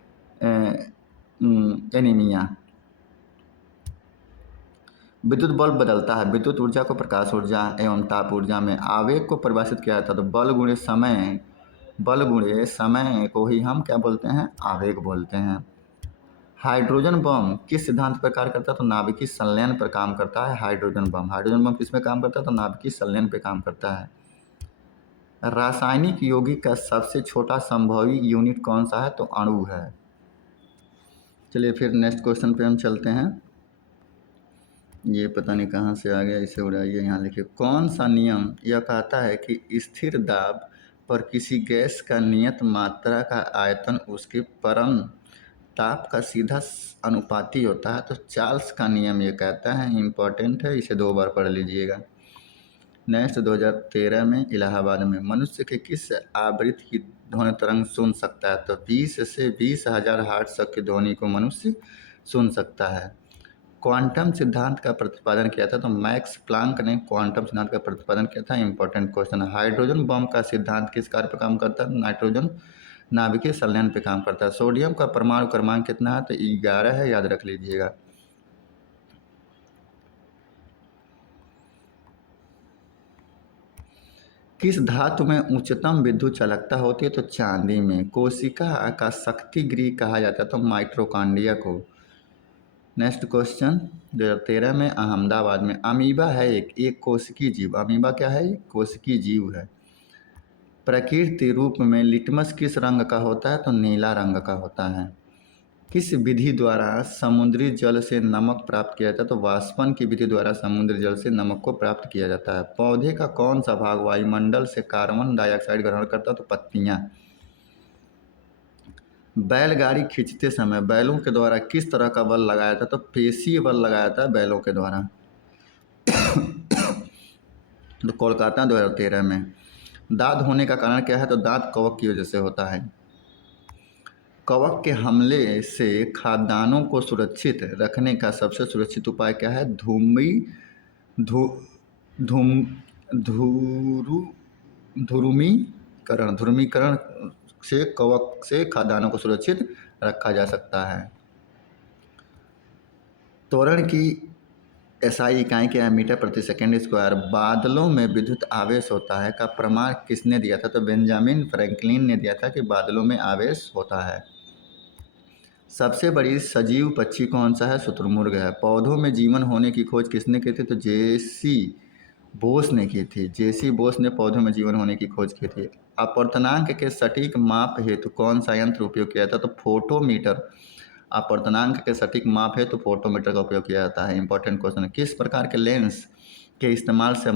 एनीमिया। विद्युत बल्ब बदलता है। विद्युत ऊर्जा को प्रकाश ऊर्जा एवं ताप ऊर्जा में। आवेग को परिभाषित किया जाता है, तो बल गुणे समय को ही हम क्या बोलते हैं? आवेग बोलते हैं। हाइड्रोजन बम किस सिद्धांत पर कार्य करता है? तो नाभिकीय संलयन पर काम करता है हाइड्रोजन बम किस में काम करता है? तो नाभिकीय संलयन पर काम करता है। रासायनिक यौगिक का सबसे छोटा संभवी यूनिट कौन सा है? तो अणु है। चलिए फिर नेक्स्ट क्वेश्चन पे हम चलते हैं। ये पता नहीं कहाँ से आ गया, इसे उड़ाइए। यहाँ लिखिए, कौन सा नियम यह कहता है कि स्थिर दाब पर किसी गैस का नियत मात्रा का आयतन उसके परम ताप का सीधा अनुपाती होता है? तो चार्ल्स का नियम ये कहता है, इंपॉर्टेंट है, इसे 2 बार पढ़ लीजिएगा। नेक्स्ट 2013 में इलाहाबाद में। मनुष्य के किस आवृत्ति की ध्वनि तरंग सुन सकता है? तो 20 से 20,000 हर्ट्ज तक की ध्वनि को मनुष्य सुन सकता है। क्वांटम सिद्धांत का प्रतिपादन किया था? तो मैक्स प्लांक ने क्वांटम सिद्धांत का प्रतिपादन किया था। इंपॉर्टेंट क्वेश्चन है। हाइड्रोजन बम का सिद्धांत किस कार्य पर काम करता है? नाइट्रोजन नाभिकीय संलयन पे काम करता है। सोडियम का परमाणु क्रमांक कितना है? तो 11 है, याद रख लीजिएगा। किस धातु में उच्चतम विद्युत चालकता होती है? तो चांदी में। कोशिका का शक्ति गृह कहा जाता है? तो माइटोकॉन्ड्रिया को। नेक्स्ट क्वेश्चन 2013 में अहमदाबाद में, अमीबा है एक कोशिकीय जीव। अमीबा क्या है? एक कोशिकीय जीव है। प्रकृति रूप में लिटमस किस रंग का होता है? तो नीला रंग का होता है। किस विधि द्वारा समुद्री जल से नमक प्राप्त किया जाता है? तो वाष्पन की विधि द्वारा समुद्री जल से नमक को प्राप्त किया जाता है। पौधे का कौन सा भाग वायुमंडल से कार्बन डाइऑक्साइड ग्रहण करता है? तो पत्तियां। बैलगाड़ी खींचते समय बैलों के द्वारा किस तरह का बल लगाया था? तो पेशीय बल लगाया था बैलों के द्वारा। तो कोलकाता 2013 में। दाद होने का कारण क्या है? तो दांत कवक की वजह से होता है। कवक के हमले से खाद्यान्नों को सुरक्षित रखने का सबसे सुरक्षित उपाय क्या है? ध्रुमीकरण से कवक से खाद्यान्नों को सुरक्षित रखा जा सकता है। त्वरण की एसआई इकाई क्या है? मीटर प्रति सेकंड स्क्वायर। बादलों में विद्युत आवेश होता है का प्रमाण किसने दिया था? तो बेंजामिन फ्रैंकलिन ने दिया था कि बादलों में आवेश होता है। सबसे बड़ी सजीव पक्षी कौन सा है? शुतुरमुर्ग है। पौधों में जीवन होने की खोज किसने की थी? तो जेसी बोस ने की थी। जेसी बोस ने पौधों में जीवन होने की खोज की थी। अपवर्तनांक के सटीक माप हेतु कौन सा यंत्र उपयोग किया जाता? तो फोटोमीटर। अपवर्तनांक के सटीक माप हेतु फोटोमीटर का उपयोग किया जाता है। इंपॉर्टेंट क्वेश्चन है। किस प्रकार के लेंस के इस्तेमाल से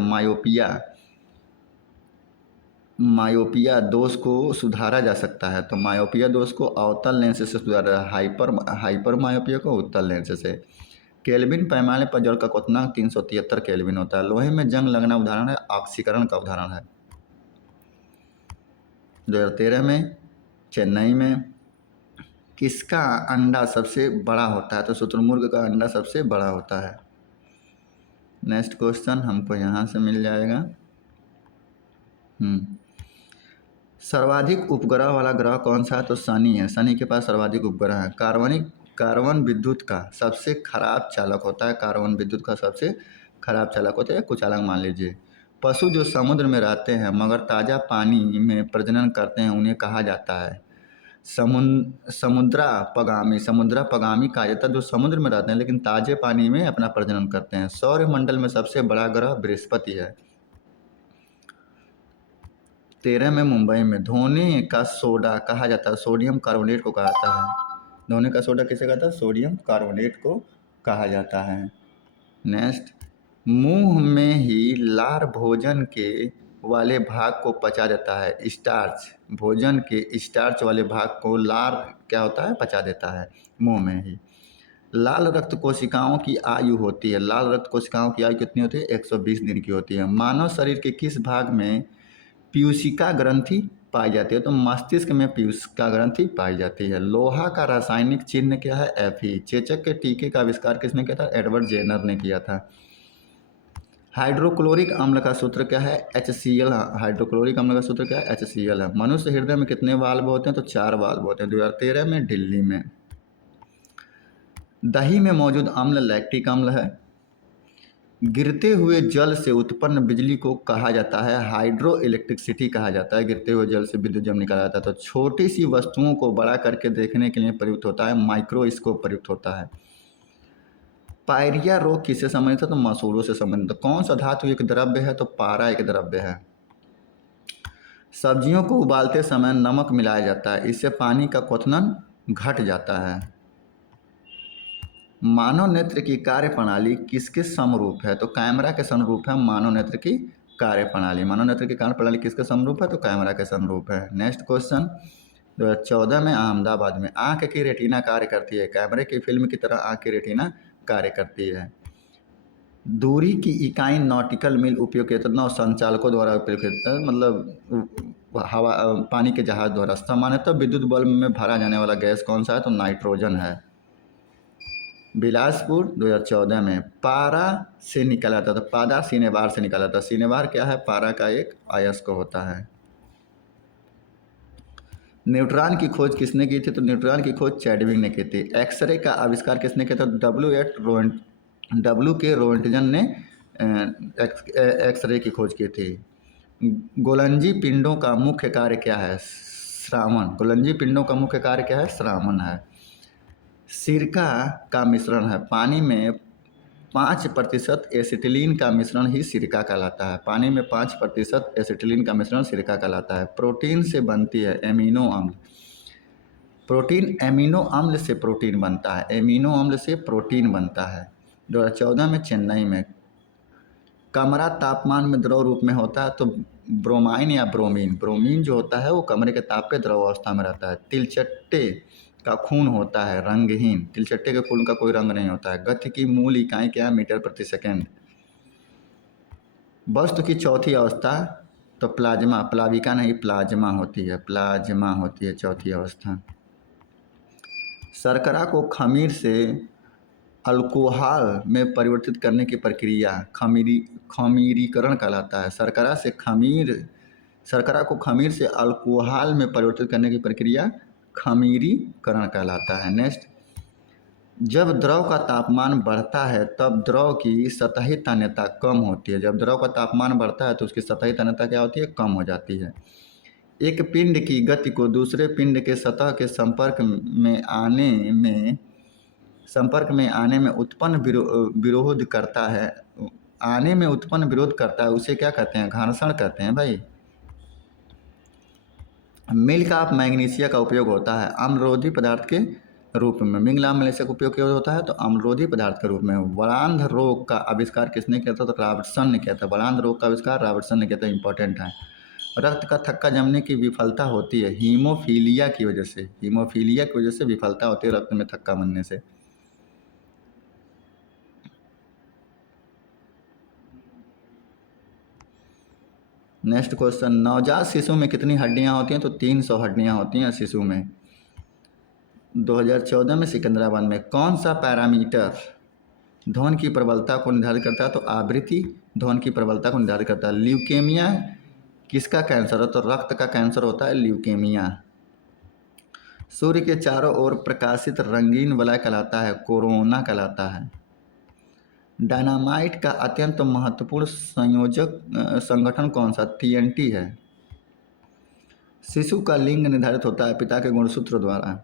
मायोपिया दोष को सुधारा जा सकता है? तो मायोपिया दोष को अवतल लेंस से सुधारा, हाइपर मायोपिया को उत्तल लेंस से। केल्विन पैमाने पर जल का क्वथनांक 373 केल्विन होता है। लोहे में जंग लगना उदाहरण है, ऑक्सीकरण का उदाहरण है। 2013 में चेन्नई में किसका अंडा सबसे बड़ा होता है? तो शुतुरमुर्ग का अंडा सबसे बड़ा होता है। नेक्स्ट क्वेश्चन हमको यहाँ से मिल जाएगा। सर्वाधिक उपग्रह वाला ग्रह कौन सा है? तो शनि है। शनि के पास सर्वाधिक उपग्रह है। कार्बन विद्युत का सबसे खराब चालक होता है। कार्बन विद्युत का सबसे खराब चालक होता है, कुचालक मान लीजिए। पशु जो समुद्र में रहते हैं मगर ताज़ा पानी में प्रजनन करते हैं उन्हें कहा जाता है समुद्रापगामी कहा जाता है। जो समुद्र में रहते हैं लेकिन ताजे पानी में अपना प्रजनन करते हैं। सौरमंडल में सबसे बड़ा ग्रह बृहस्पति है। 13 में मुंबई में धोने का सोडा कहा जाता है, सोडियम कार्बोनेट को कहा जाता है। धोने का सोडा किसे कहता है? सोडियम कार्बोनेट को कहा जाता है। नेक्स्ट, मुंह में ही लार भोजन के वाले भाग को पचा देता है। स्टार्च, भोजन के स्टार्च वाले भाग को लार क्या होता है? पचा देता है मुंह में ही। लाल रक्त कोशिकाओं की आयु होती है, लाल रक्त कोशिकाओं की आयु कितनी होती है? 120 दिन की होती है। मानव शरीर के किस भाग में पीयूषिका ग्रंथि पाई जाती है? तो मस्तिष्क में पीयूषिका ग्रंथि पाई जाती है। लोहा का रासायनिक चिन्ह क्या है? Fe। चेचक के टीके का आविष्कार किसने किया था? एडवर्ड जेनर ने किया था। हाइड्रोक्लोरिक अम्ल का सूत्र क्या है? HCl। हाइड्रोक्लोरिक अम्ल का सूत्र क्या है? HCl है। मनुष्य हृदय में कितने वाल्व होते हैं? तो 4 वाल्व होते हैं। 2013 में दिल्ली में। दही में मौजूद अम्ल लैक्टिक अम्ल है। गिरते हुए जल से उत्पन्न बिजली को कहा जाता है हाइड्रो इलेक्ट्रिसिटी कहा जाता है। गिरते हुए जल से विद्युत जब निकाला जाता है तो छोटी सी वस्तुओं को बड़ा करके देखने के लिए प्रयुक्त होता है, माइक्रोस्कोप प्रयुक्त होता है। पायरिया रोग किससे संबंधित है? तो मसूड़ों से संबंधित। कौन सा धातु एक द्रव्य है? तो पारा एक द्रव्य है। सब्जियों को उबालते समय नमक मिलाया जाता है, इससे पानी का क्वथन घट जाता है। मानव नेत्र की कार्य प्रणाली किसके समरूप है? तो कैमरा के समरूप है मानव नेत्र की कार्य प्रणाली। मानव नेत्र की कार्य प्रणाली किसके समरूप है? तो कैमरा के समरूप है। नेक्स्ट क्वेश्चन 2014 में अहमदाबाद में आंख की रेटिना कार्य करती है, कैमरे की फिल्म की तरह आंख की रेटिना कार्य करती है। दूरी की इकाई नॉटिकल मील उपयोग किया नौ संचालकों द्वारा उपयोग किया, मतलब हवा पानी के जहाज द्वारा। सामान्यतः विद्युत बल्ब में भरा जाने वाला गैस कौन सा है? तो नाइट्रोजन है। बिलासपुर 2014 में। पारा से निकाला था, तो पादा सिनेबार से निकाला था। सिनेबार क्या है? पारा का एक अयस्क होता है। न्यूट्रॉन की खोज किसने की थी? तो न्यूट्रॉन की खोज चैडविक ने की थी। एक्सरे का आविष्कार किसने किया था? डब्ल्यू के रोएंटगन ने एक्सरे की खोज की थी। गोलंजी पिंडों का मुख्य कार्य क्या है? श्रावण। गोलंजी पिंडों का मुख्य कार्य क्या है? श्रावण है। सिरका का मिश्रण है। पानी में 5% एसिटिलीन का मिश्रण ही सिरका कहलाता है। पानी में 5% एसिटिलीन का मिश्रण सिरका कहलाता है। प्रोटीन से बनती है एमिनो अम्ल। प्रोटीन एमिनो अम्ल से प्रोटीन बनता है। एमिनो अम्ल से प्रोटीन बनता है। 2014 में चेन्नई में। कमरा तापमान में द्रव रूप में होता है, तो ब्रोमाइन या ब्रोमीन। ब्रोमीन जो होता है वो कमरे के ताप पे द्रव अवस्था में रहता है। तिलचट्टे का खून होता है रंगहीन। तिलचट्टे के खून का कोई रंग नहीं होता है। गति की मूल इकाई क्या है? मीटर प्रति सेकेंड। वस्तु की चौथी अवस्था तो प्लाज्मा, प्लाविका नहीं प्लाज्मा होती है। प्लाज्मा होती है चौथी अवस्था। शर्करा को खमीर से अल्कोहल में परिवर्तित करने की प्रक्रिया खमीरीकरण कहलाता है। शर्करा को खमीर से अल्कोहल में परिवर्तित करने की प्रक्रिया खमीरीकरण कहलाता है। नेक्स्ट, जब द्रव का तापमान बढ़ता है तब द्रव की सतही तन्यता कम होती है। जब द्रव का तापमान बढ़ता है तो उसकी सतही तन्यता क्या होती है? कम हो जाती है। एक पिंड की गति को दूसरे पिंड के सतह के संपर्क में आने में उत्पन्न विरोध करता है, उसे क्या कहते हैं? घर्षण कहते हैं भाई। मिल्क ऑफ मैग्नीशिया का उपयोग होता है अम्लरोधी पदार्थ के रूप में। मिल्क ऑफ मैग्नीशिया का उपयोग क्यों होता है? तो अम्लरोधी पदार्थ के रूप में। वरांध रोग का आविष्कार किसने किया था? तो रॉबर्टसन ने किया था। वरांध रोग का आविष्कार रॉबर्टसन ने किया था। इंपॉर्टेंट है। रक्त का थक्का जमने की विफलता होती है हीमोफीलिया की वजह से। हीमोफीलिया की वजह से विफलता होती है रक्त में थक्का बनने से। नेक्स्ट क्वेश्चन, नवजात शिशु में कितनी हड्डियां होती हैं? तो 300 हड्डियां होती हैं शिशु में। 2014 में सिकंदराबाद में। कौन सा पैरामीटर ध्वनि की प्रबलता को निर्धारित करता है? तो आवृत्ति ध्वनि की प्रबलता को निर्धारित करता है। ल्यूकेमिया किसका कैंसर है? तो रक्त का कैंसर होता है ल्यूकेमिया। सूर्य के चारों ओर प्रकाशित रंगीन वलय कहलाता है कोरोना कहलाता है। डायनामाइट का अत्यंत महत्वपूर्ण संगठन कौन सा? TNT है। शिशु का लिंग निर्धारित होता है पिता के गुणसूत्र द्वारा।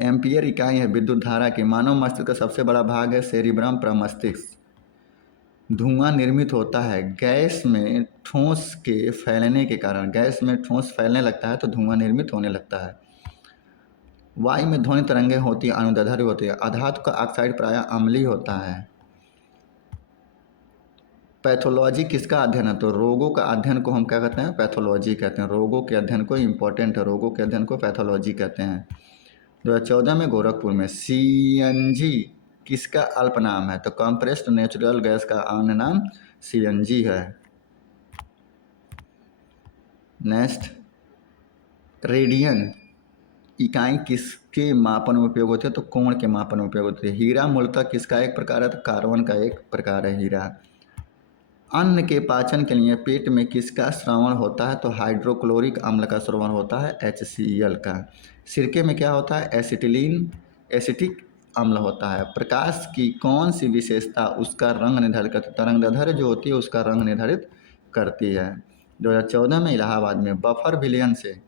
एम्पियर इकाई है विद्युत धारा की। मानव मस्तिष्क का सबसे बड़ा भाग है सेरिब्रम प्रमस्तिष्क। धुआं निर्मित होता है गैस में ठोस के फैलने के कारण। गैस में ठोस फैलने लगता है तो धुआं निर्मित होने लगता है। वायु में ध्वनि तरंगें होती हैं, अनुदैर्ध्य होती है। अधातु का ऑक्साइड प्रायः अम्लीय होता है। पैथोलॉजी किसका अध्ययन है? तो रोगों का अध्ययन को हम क्या कहते हैं? पैथोलॉजी कहते हैं। रोगों के अध्ययन को इंपॉर्टेंट है, रोगों के अध्ययन को पैथोलॉजी कहते हैं। 2014 में गोरखपुर में। CNG किसका अल्प नाम है? तो कंप्रेस्ड नेचुरल गैस का अन्य नाम CNG है। नेक्स्ट, रेडियन इकाई किसके मापन में उपयोग होती है? तो कोण के मापन में उपयोग होती है। हीरा मूलतः किसका एक प्रकार है? तो कार्बन का एक प्रकार है हीरा। अन्न के पाचन के लिए पेट में किसका स्रावण होता है? तो हाइड्रोक्लोरिक अम्ल का स्रावण होता है HCl का। सिरके में क्या होता है? एसिटिक अम्ल होता है। प्रकाश की कौन सी विशेषता उसका रंग निर्धारित करती है? तरंगदैर्ध्य जो होती है उसका रंग निर्धारित करती है। 2014 में इलाहाबाद में। बफर विलयन से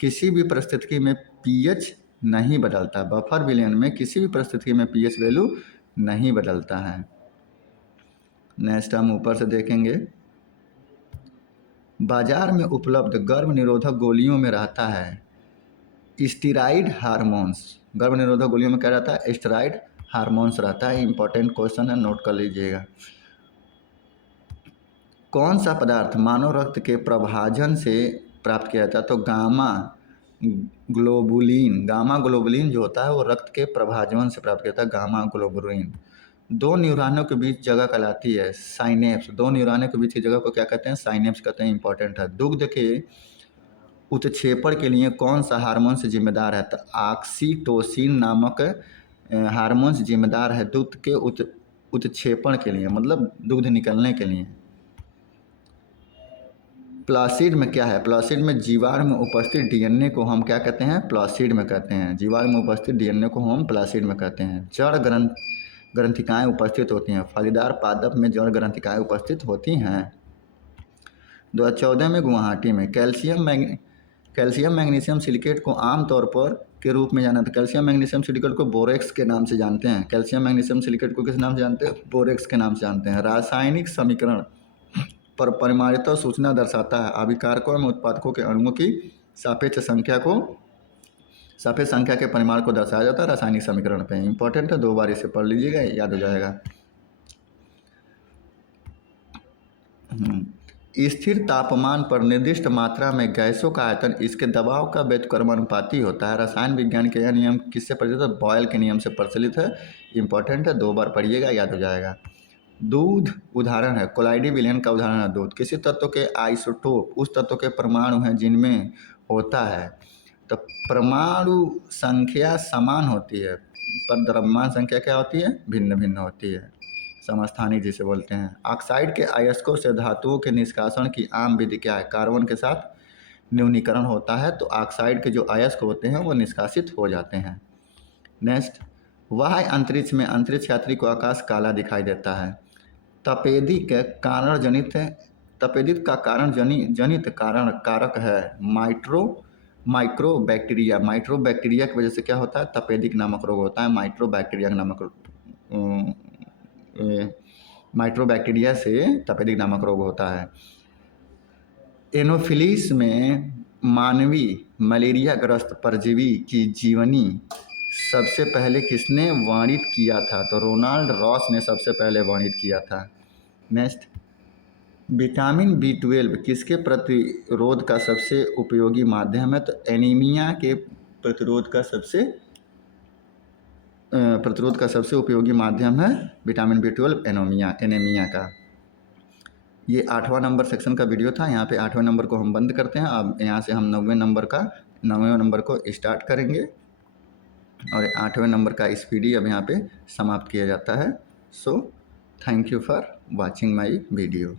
किसी भी परिस्थिति में pH नहीं बदलता। बफर विलयन में किसी भी परिस्थिति में pH वैल्यू नहीं बदलता है। नेक्स्ट हम ऊपर से देखेंगे। बाजार में उपलब्ध गर्भ निरोधक गोलियों में रहता है स्टीराइड हार्मोन्स। गर्भ निरोधक गोलियों में क्या रहता है? स्टीराइड हार्मोन्स रहता है। इंपॉर्टेंट क्वेश्चन है, नोट कर लीजिएगा। कौन सा पदार्थ मानव रक्त के प्रभाजन से प्राप्त किया जाता है? तो गामा ग्लोबुलिन जो होता है वो रक्त के प्रभाजन से प्राप्त किया जाता है। Gamma globulin. दो न्यूरॉनों के बीच जगह कहलाती है साइनेप्स। दो न्यूरॉनों के बीच की जगह को क्या कहते हैं? साइनेप्स कहते हैं। इंपॉर्टेंट है। दुग्ध के उत्क्षेपण के लिए कौन सा हार्मोन से जिम्मेदार है? तो ऑक्सीटोसिन नामक हार्मोन्स जिम्मेदार है दुग्ध के उत्क्षेपण के लिए, मतलब दुग्ध निकलने के लिए। प्लासिड में क्या है? प्लासिड में जीवाणु में उपस्थित डीएनए को हम क्या कहते हैं? प्लासिड में कहते हैं। जीवाणु में उपस्थित डीएनए को हम प्लासिड में कहते हैं। जड़ ग्रंथिकाएँ उपस्थित होती हैं। फलीदार पादप में जड़ ग्रंथिकाएँ उपस्थित होती हैं। 2014 में गुवाहाटी में कैल्शियम मैग्नीशियम सिलिकेट को आमतौर पर के रूप में जाना था। कैल्शियम मैग्नीशियम सिलिकेट को बोरेक्स के नाम से जानते हैं। कैल्शियम मैग्नीशियम सिलिकेट को किस नाम से जानते हैं? बोरेक्स के नाम से जानते हैं। रासायनिक समीकरण पर परिमाणित सूचना दर्शाता है। अभिकारकों में उत्पादकों के अणुओं की सापेक्ष संख्या के परिमाण को दर्शाया जाता है रासायनिक समीकरण पे। इंपॉर्टेंट है, 2 बार इसे पढ़ लीजिएगा, याद हो जाएगा। स्थिर तापमान पर निर्दिष्ट मात्रा में गैसों का आयतन इसके दबाव का व्युत्क्रमानुपाती होता है। रसायन विज्ञान के यह नियम किससे प्रचलित है? बॉयल के नियम से प्रचलित है। इंपॉर्टेंट है, 2 बार पढ़िएगा, याद हो जाएगा। दूध उदाहरण है, कोलाइडी विलयन का उदाहरण है दूध। किसी तत्व के आइसोटोप उस तत्व के परमाणु हैं जिनमें होता है। तो परमाणु संख्या समान होती है पर द्रव्यमान संख्या क्या होती है? भिन्न भिन्न होती है। समस्थानिक जिसे बोलते हैं। ऑक्साइड के अयस्कों से धातुओं के निष्कासन की आम विधि क्या है? कार्बन के साथ न्यूनीकरण होता है तो ऑक्साइड के जो अयस्क होते हैं वो निष्कासित हो जाते हैं। नेक्स्ट, वाह्य अंतरिक्ष में अंतरिक्ष यात्री को आकाश काला दिखाई देता है। तपेदिक का कारण जनित कारक है माइक्रोबैक्टीरिया। माइक्रोबैक्टीरिया की वजह से क्या होता है? तपेदिक नामक रोग होता है। माइक्रोबैक्टीरिया से तपेदिक नामक रोग होता है। एनोफिलीस में मानवी मलेरिया ग्रस्त परजीवी की जीवनी सबसे पहले किसने वर्णित किया था? तो रोनाल्ड रॉस ने सबसे पहले वर्णित किया था। नेक्स्ट, विटामिन B12 किसके प्रतिरोध का सबसे उपयोगी माध्यम है? तो एनीमिया के प्रतिरोध का सबसे उपयोगी माध्यम है विटामिन B12 एनीमिया का। ये 8वां नंबर सेक्शन का वीडियो था। यहाँ पे 8वें नंबर को हम बंद करते हैं। अब यहाँ से हम 9वें नंबर को स्टार्ट करेंगे और 8वें नंबर का स्पीडी अब यहाँ पे समाप्त किया जाता है। So thank you for watching my video.